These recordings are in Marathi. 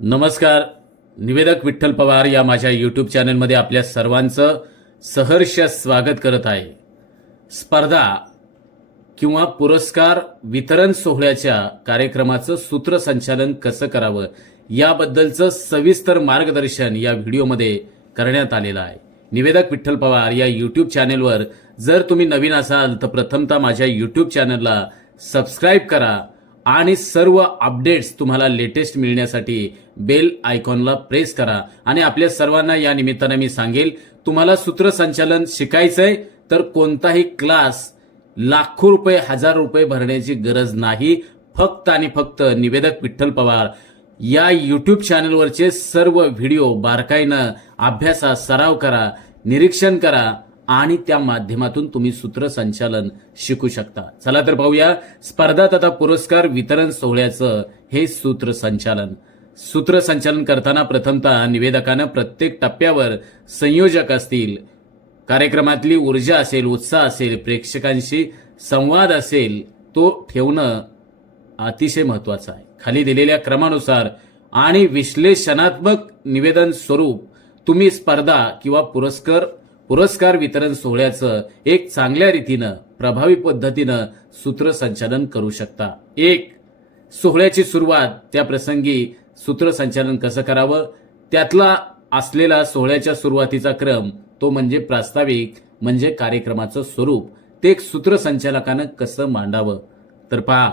नमस्कार. निवेदक विठ्ठल पवार या माझ्या यूट्यूब चॅनलमध्ये आपल्या सर्वांचं सहर्ष स्वागत करत आहे. स्पर्धा किंवा पुरस्कार वितरण सोहळ्याच्या कार्यक्रमाचं सूत्रसंचालन कसं करावं याबद्दलचं सविस्तर मार्गदर्शन या व्हिडिओमध्ये करण्यात आलेलं आहे. निवेदक विठ्ठल पवार या यूट्यूब चॅनलवर जर तुम्ही नवीन असाल तर प्रथमतः माझ्या यूट्यूब चॅनलला सबस्क्राईब करा आणि सर्व अपडेट्स तुम्हाला लेटेस्ट मिळण्यासाठी बेल आयकॉनला प्रेस करा. आणि आपल्या सर्वांना या निमित्ताने मी सांगेल, तुम्हाला सूत्रसंचालन शिकायचंय तर कोणताही क्लास लाखो रुपये हजार रुपये भरण्याची गरज नाही. फक्त आणि फक्त निवेदक विठ्ठल पवार या यूट्यूब चॅनलवरचे सर्व व्हिडिओ बारकाईनं अभ्यासा, सराव करा, निरीक्षण करा आणि त्या माध्यमातून तुम्ही सूत्रसंचालन शिकू शकता. चला तर पाहूया स्पर्धा तथा पुरस्कार वितरण सोहळ्याचं हे सूत्रसंचालन करताना प्रथमतः निवेदकानं प्रत्येक टप्प्यावर संयोजक असतील, कार्यक्रमातली ऊर्जा असेल, उत्साह असेल, प्रेक्षकांशी संवाद असेल, तो ठेवणं अतिशय महत्वाचं आहे. खाली दिलेल्या क्रमानुसार आणि विश्लेषणात्मक निवेदन स्वरूप तुम्ही स्पर्धा किंवा पुरस्कार वितरण सोहळ्याचं एक चांगल्या रीतीनं प्रभावी पद्धतीनं सूत्रसंचालन करू शकता. एक, सोहळ्याची सुरुवात, त्या प्रसंगी सूत्रसंचालन कसं करावं त्यातला असलेला सोहळ्याच्या सुरुवातीचा क्रम, तो म्हणजे प्रास्ताविक, म्हणजे कार्यक्रमाचं स्वरूप, ते एक सूत्रसंचालकानं कसं मांडावं. तर पहा,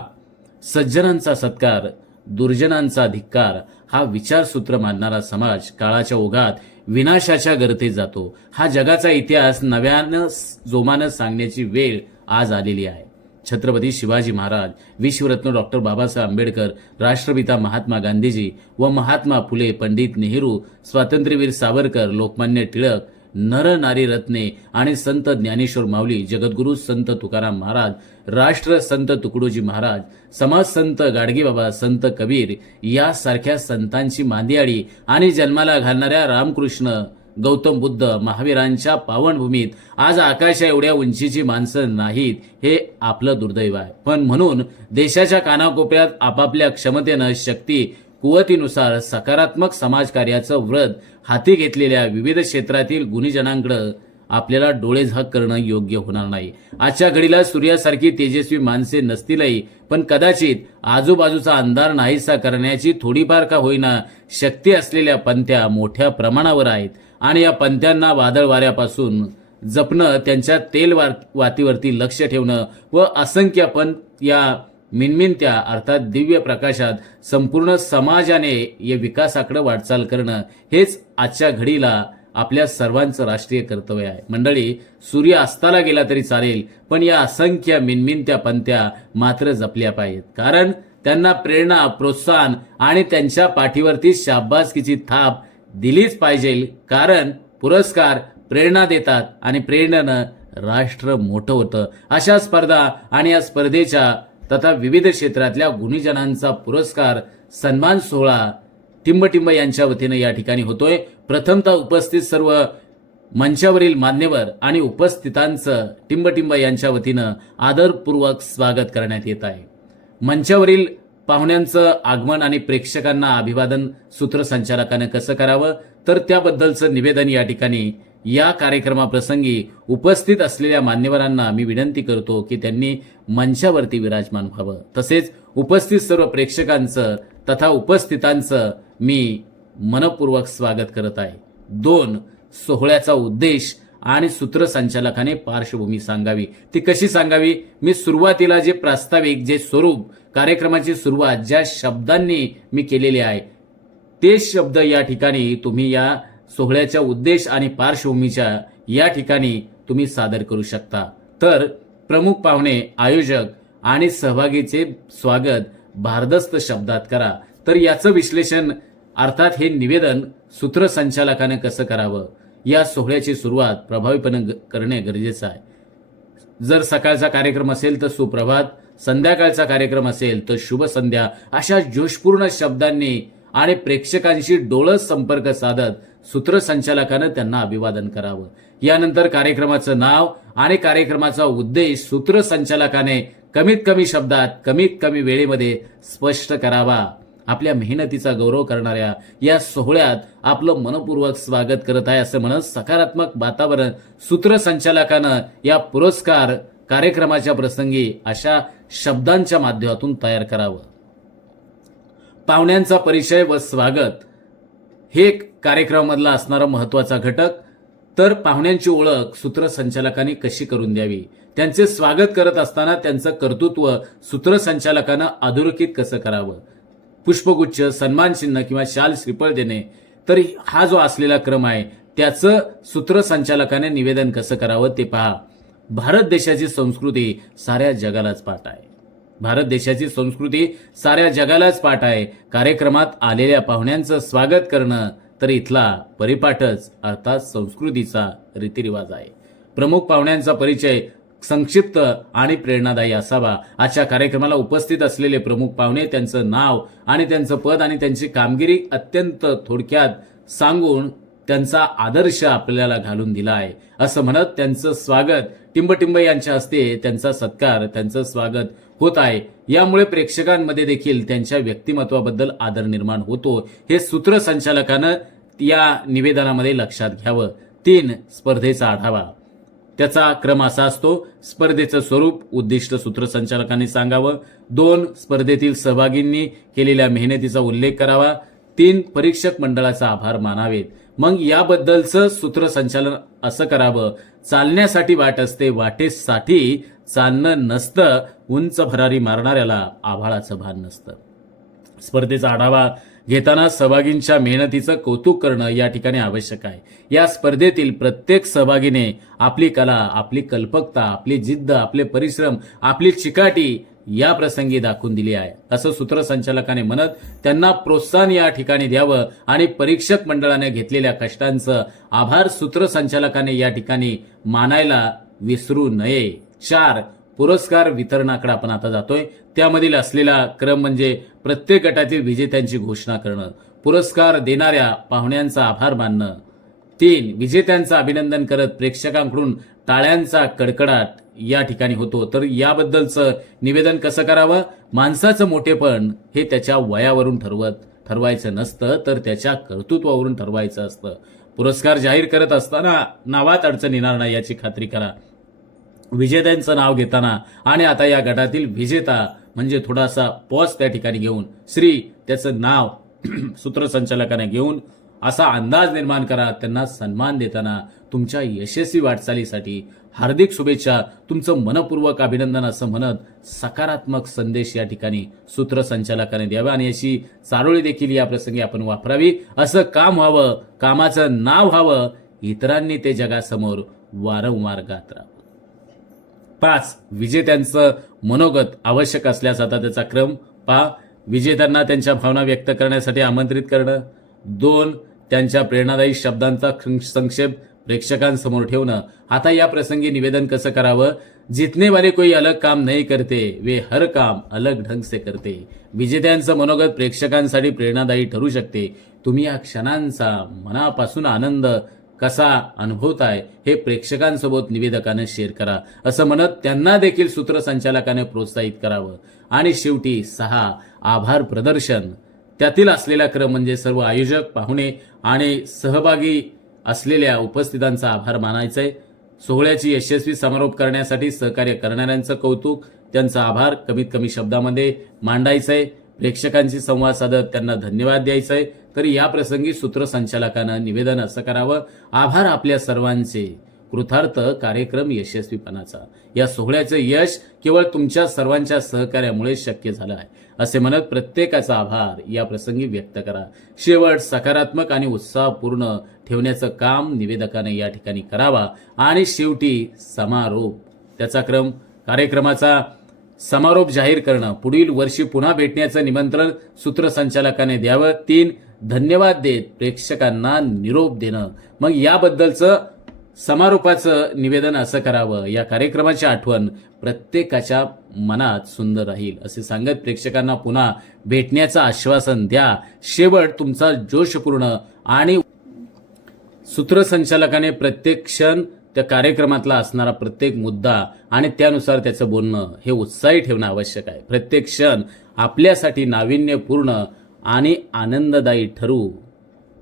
सज्जनांचा सत्कार, दुर्जनांचा धिक्कार हा विचारसूत्र मांडणारा समाज काळाच्या ओघात विनाशाच्या गर्तेत जातो. हा जगाचा इतिहास नव्यानं जोमानं सांगण्याची वेळ आज आलेली आहे. छत्रपती शिवाजी महाराज, विश्वरत्न डॉक्टर बाबासाहेब आंबेडकर, राष्ट्रपिता महात्मा गांधीजी व महात्मा फुले, पंडित नेहरू, स्वातंत्र्यवीर सावरकर, लोकमान्य टिळक, नर नारी रत्ने आणि संत ज्ञानेश्वर माऊली, जगद्गुरू संत तुकाराम महाराज, राष्ट्र संत तुकडोजी महाराज, समाज संत गाडगेबाबा, संत कबीर यासारख्या संतांची मांदियाळी आणि जन्माला घालणाऱ्या रामकृष्ण, गौतम बुद्ध, महावीरांच्या पावनभूमीत आज आकाशा एवढ्या उंचीची माणसं नाहीत, हे आपलं दुर्दैव आहे. पण म्हणून देशाच्या कानाकोपऱ्यात आपापल्या क्षमतेनं, शक्ती कुवतीनुसार सकारात्मक समाजकार्याचं व्रत हाती घेतलेल्या विविध क्षेत्रातील गुणीजनांकडे आपल्याला डोळेझाक करणं योग्य होणार नाही. आजच्या घडीला सूर्यासारखी तेजस्वी माणसे नसतीलही, पण कदाचित आजूबाजूचा अंधार नाहीसा करण्याची थोडीफार का होईना शक्ती असलेल्या पंथ्या मोठ्या प्रमाणावर आहेत. आणि या पंथ्यांना वादळ वाऱ्यापासून जपणं, त्यांच्या वातीवरती लक्ष ठेवणं व असंख्य पंथ या मिनमिनत्या अर्थात दिव्य प्रकाशात संपूर्ण समाजाने या विकासाकडे वाटचाल करणं, हेच आजच्या घडीला आपल्या सर्वांचं राष्ट्रीय कर्तव्य आहे. मंडळी, सूर्य अस्ताला गेला तरी चालेल, पण या असंख्य मिनमिनत्या पंथ्या मात्र जपल्या पाहिजेत. कारण त्यांना प्रेरणा, प्रोत्साहन आणि त्यांच्या पाठीवरती शाबासकीची थाप दिलीच पाहिजे. कारण पुरस्कार प्रेरणा देतात आणि प्रेरणेनं राष्ट्र मोठं होतं. अशा स्पर्धा आणि या स्पर्धेच्या तथा विविध क्षेत्रातल्या गुणीजनांचा पुरस्कार सन्मान सोहळा टिंबटिंब यांच्या वतीनं या ठिकाणी होतोय. प्रथमतः उपस्थित सर्व मंचावरील मान्यवर आणि उपस्थितांचं टिंबटिंब यांच्या वतीनं आदरपूर्वक स्वागत करण्यात येत आहे. मंचावरील पाहुण्यांचं आगमन आणि प्रेक्षकांना अभिवादन सूत्रसंचालकानं कसं करावं तर त्याबद्दलचं निवेदन या ठिकाणी या कार्यक्रमाप्रसंगी उपस्थित असलेल्या मान्यवरांना मी विनंती करतो की त्यांनी मंचावरती विराजमान व्हावं. तसेच उपस्थित सर्व प्रेक्षकांचं तथा उपस्थितांचं मी मनपूर्वक स्वागत करत आहे. 2, सोहळ्याचा उद्देश आणि सूत्रसंचालकाने पार्श्वभूमी सांगावी. ती कशी सांगावी? मी सुरुवातीला जे प्रास्ताविक, जे स्वरूप, कार्यक्रमाची सुरुवात ज्या शब्दांनी मी केलेली आहे, ते शब्द या ठिकाणी तुम्ही या सोहळ्याच्या उद्देश आणि पार्श्वभूमीच्या या ठिकाणी तुम्ही सादर करू शकता. तर प्रमुख पाहुणे, आयोजक आणि सहभागीचे स्वागत भारदस्त शब्दात करा. तर याचं विश्लेषण अर्थात हे निवेदन सूत्रसंचालकानं कसं करावं, या सोहळ्याची सुरुवात प्रभावीपणे करणे गरजेचं आहे. जर सकाळचा कार्यक्रम असेल तर सुप्रभात, संध्याकाळचा कार्यक्रम असेल तर शुभ संध्या, अशा जोशपूर्ण शब्दांनी आणि प्रेक्षकांशी डोळस संपर्क साधत सूत्रसंचालकानं त्यांना अभिवादन करावं. यानंतर कार्यक्रमाचं नाव आणि कार्यक्रमाचा उद्देश सूत्रसंचालकाने कमीत कमी शब्दात, कमीत कमी वेळेमध्ये स्पष्ट करावा. आपल्या मेहनतीचा गौरव करणाऱ्या या सोहळ्यात आपलं मनपूर्वक स्वागत करत आहे असं म्हणत सकारात्मक वातावरण सूत्रसंचालकानं या पुरस्कार कार्यक्रमाच्या प्रसंगी अशा शब्दांच्या माध्यमातून तयार करावं. पाहुण्यांचा परिचय व स्वागत हे कार्यक्रमामधला असणारा महत्वाचा घटक. तर पाहुण्यांची ओळख सूत्रसंचालकांनी कशी करून द्यावी, त्यांचे स्वागत करत असताना त्यांचं कर्तृत्व सूत्रसंचालकानं अधोरेखित कसं करावं, पुष्पगुच्छ, सन्मानचिन्ह किंवा शाल श्रीफळ देणे, तर हा जो असलेला क्रम आहे त्याचं सूत्रसंचालकाने निवेदन कसं करावं ते पहा. भारत देशाची संस्कृती साऱ्या जगालाच पाठ आहे. भारत देशाची संस्कृती साऱ्या जगालाच पाठ आहे. कार्यक्रमात आलेल्या पाहुण्यांचं स्वागत करणं तर इथला परिपाठच अर्थात संस्कृतीचा रीतिरिवाज आहे. प्रमुख पाहुण्यांचा परिचय संक्षिप्त आणि प्रेरणादायी असावा. आजच्या कार्यक्रमाला उपस्थित असलेले प्रमुख पाहुणे, त्यांचं नाव आणि त्यांचं पद आणि त्यांची कामगिरी अत्यंत थोडक्यात सांगून त्यांचा आदर्श आपल्याला घालून दिला आहे असं म्हणत त्यांचं स्वागत टिंबटिंब यांच्या हस्ते त्यांचा सत्कार, त्यांचं स्वागत होत आहे. यामुळे प्रेक्षकांमध्ये देखील त्यांच्या व्यक्तिमत्वाबद्दल आदर निर्माण होतो. हे सूत्रसंचालकानं या निवेदनामध्ये लक्षात घ्यावं. 3. स्पर्धेचा आढावा. त्याचा क्रम असा असतो. स्पर्धेचं स्वरूप, उद्दिष्ट सूत्रसंचालकांनी सांगावं. 2. स्पर्धेतील सहभागींनी केलेल्या मेहनतीचा उल्लेख करावा. 3. परीक्षक मंडळाचा आभार मानावेत. मग याबद्दलचं सूत्रसंचालन असं करावं. चालण्यासाठी वाट असते, वाटेसाठी चालणं नसतं. उंच भरारी मारणाऱ्याला आभाळाचं भान नसतं. स्पर्धेचा आढावा घेताना सहभागींच्या मेहनतीचं कौतुक करणं या ठिकाणी आवश्यक आहे. या स्पर्धेतील प्रत्येक सहभागीने आपली कला, आपली कल्पकता, आपली जिद्द, आपले परिश्रम, आपली चिकाटी या प्रसंगी दाखवून दिली आहे असं सूत्रसंचालकाने म्हणत त्यांना प्रोत्साहन या ठिकाणी द्यावं आणि परीक्षक मंडळाने घेतलेल्या कष्टांचं आभार सूत्रसंचालकाने या ठिकाणी मानायला विसरू नये. 4. पुरस्कार वितरणाकडे आपण आता जातोय. त्यामधील असलेला क्रम म्हणजे प्रत्येक गटातील विजेत्यांची घोषणा करणं, पुरस्कार देणाऱ्या पाहुण्यांचा आभार मानणं. 3. विजेत्यांचं अभिनंदन करत प्रेक्षकांकडून टाळ्यांचा कडकडाट या ठिकाणी होतो. तर याबद्दलचं निवेदन कसं करावं. माणसाचं मोठेपण हे त्याच्या वयावरून ठरवायचं नसतं, तर त्याच्या कर्तृत्वावरून ठरवायचं असतं. पुरस्कार जाहीर करत असताना नावात अडचण येणार नाही याची खात्री करा. विजेत्यांचं नाव घेताना आणि आता या गटातील विजेता म्हणजे थोडासा पॉज त्या ठिकाणी घेऊन श्री त्याचं नाव सूत्रसंचालकाने घेऊन असा अंदाज निर्माण करा. त्यांना सन्मान देताना तुमच्या यशस्वी वाटचालीसाठी हार्दिक शुभेच्छा, तुमचं मनपूर्वक अभिनंदन असं म्हणत सकारात्मक संदेश या ठिकाणी सूत्रसंचालकाने द्यावा आणि अशी चारोळी देखील या प्रसंगी आपण वापरावी. असं काम व्हावं, कामाचं नाव व्हावं, इतरांनी ते जगासमोर वारंवार गात राहावं. 5. विजेत्यांचं मनोगत आवश्यक असल्यास आता त्याचा क्रम पहा. विजेत्यांना त्यांच्या भावना व्यक्त करण्यासाठी आमंत्रित करणं. 2. त्यांच्या प्रेरणादायी शब्दांचा संक्षेप प्रेक्षकांसमोर ठेवणं. आता या प्रसंगी निवेदन कसं करावं. जितने वाले कोई अलग काम नहीं करते वे हर काम अलग ढंग से करते. विजेत्यांचं मनोगत प्रेक्षकांसाठी प्रेरणादायी ठरू शकते. तुम्ही या क्षणांचा मनापासून आनंद कसा अनुभवताय हे प्रेक्षकांसोबत निवेदकाने शेअर करा असं म्हणत त्यांना देखील सूत्रसंचालकाने प्रोत्साहित करावं. आणि शेवटी 6. आभार प्रदर्शन. त्यातील असलेला क्रम म्हणजे सर्व आयोजक, पाहुणे आणि सहभागी असलेल्या उपस्थितांचा आभार मानायचे. सोहळ्याची यशस्वी समारोप करण्यासाठी सहकार्य करणाऱ्यांचं कौतुक, त्यांचा आभार कमीत कमी शब्दामध्ये मांडायचंय. प्रेक्षकांशी संवाद साधत त्यांना धन्यवाद द्यायचंय. तर या प्रसंगी सूत्रसंचालकानं निवेदन असं करावं. आभार आपल्या सर्वांचे, कृतार्थ कार्यक्रम यशस्वीपणाचा. या सोहळ्याचं यश केवळ तुमच्या सर्वांच्या सहकार्यामुळे शक्य झालं आहे असे म्हणत प्रत्येकाचा आभार या प्रसंगी व्यक्त करा. शेवट सकारात्मक आणि उत्साहपूर्ण ठेवण्याचं काम निवेदकाने या ठिकाणी करावा. आणि शेवटी समारोप. त्याचा क्रम कार्यक्रमाचा समारोप जाहीर करणं. पुढील वर्षी पुन्हा भेटण्याचं निमंत्रण सूत्रसंचालकाने द्यावं. 3. धन्यवाद देत प्रेक्षकांना निरोप देणं. मग याबद्दलचं समारोपाचं निवेदन असं करावं. या कार्यक्रमाची आठवण प्रत्येकाच्या मनात सुंदर राहील असे सांगत प्रेक्षकांना पुन्हा भेटण्याचं आश्वासन द्या. शेवट तुमचा जोशपूर्ण आणि सूत्रसंचालकाने प्रत्येक क्षण त्या कार्यक्रमातला असणारा प्रत्येक मुद्दा आणि त्यानुसार त्याचं बोलणं हे उत्साही ठेवणं आवश्यक आहे. प्रत्येक क्षण आपल्यासाठी नाविन्यपूर्ण आणि आनंददायी ठरवू.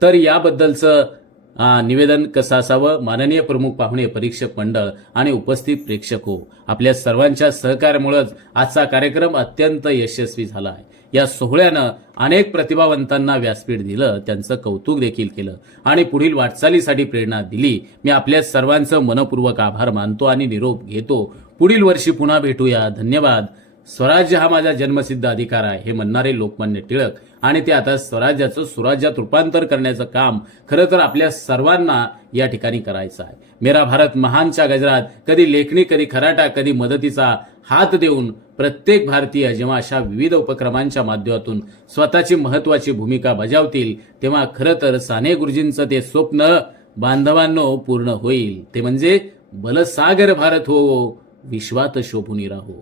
तर याबद्दलचं निवेदन कसं असावं, माननीय प्रमुख पाहुणे, परीक्षक मंडळ आणि उपस्थित प्रेक्षक हो, आपल्या सर्वांच्या सहकार्यामुळेच आजचा कार्यक्रम अत्यंत यशस्वी झाला आहे. या सोहळ्यानं अनेक प्रतिभावंतांना व्यासपीठ दिलं, त्यांचं कौतुक देखील केलं आणि पुढील वाटचालीसाठी प्रेरणा दिली. मी आपल्या सर्वांचं मनपूर्वक आभार मानतो आणि निरोप घेतो. पुढील वर्षी पुन्हा भेटूया. धन्यवाद. स्वराज्य हा माझा जन्मसिद्ध अधिकार आहे हे म्हणणारे लोकमान्य टिळक आणि ते आता स्वराज्याचं सुराज्यात रूपांतर करण्याचं काम खरं तर आपल्या सर्वांना या ठिकाणी करायचं आहे. मेरा भारत महानच्या गजरात कधी लेखणी, कधी खराटा, कधी मदतीचा हात देऊन प्रत्येक भारतीय जेव्हा अशा विविध उपक्रमांच्या माध्यमातून स्वतःची महत्वाची भूमिका बजावतील तेव्हा खरं तर साने गुरुजींचं ते स्वप्न बांधवांनो पूर्ण होईल. ते म्हणजे बलसागर भारत हो, विश्वात शोभून राहो.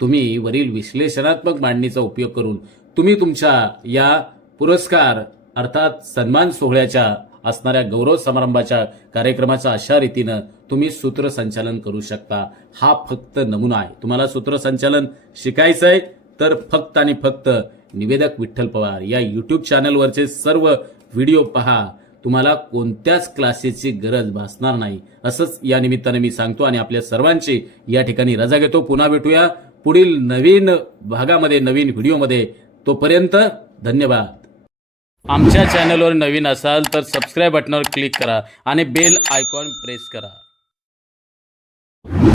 तुम्ही वरील विश्लेषणात्मक मांडणीचा उपयोग करून तुम्ही तुमच्या या पुरस्कार अर्थात सन्मान सोहळ्याच्या असणाऱ्या गौरव समारंभाच्या कार्यक्रमाचा अशा रीतीनं तुम्ही सूत्रसंचालन करू शकता. हा फक्त नमुना आहे. तुम्हाला सूत्रसंचालन शिकायचं आहे तर फक्त आणि फक्त निवेदक विठ्ठल पवार या यूट्यूब चॅनलवरचे सर्व व्हिडिओ पहा. तुम्हाला कोणत्याच क्लासेसची गरज भासणार नाही असंच या निमित्ताने मी सांगतो आणि आपल्या सर्वांची या ठिकाणी रजा घेतो. पुन्हा भेटूया पुढील नवीन भागामध्ये, नवीन व्हिडिओमध्ये. तोपर्यंत धन्यवाद. आमच्या चॅनलवर नवीन असाल तर सबस्क्राईब बटनावर क्लिक करा आणि बेल आयकॉन प्रेस करा.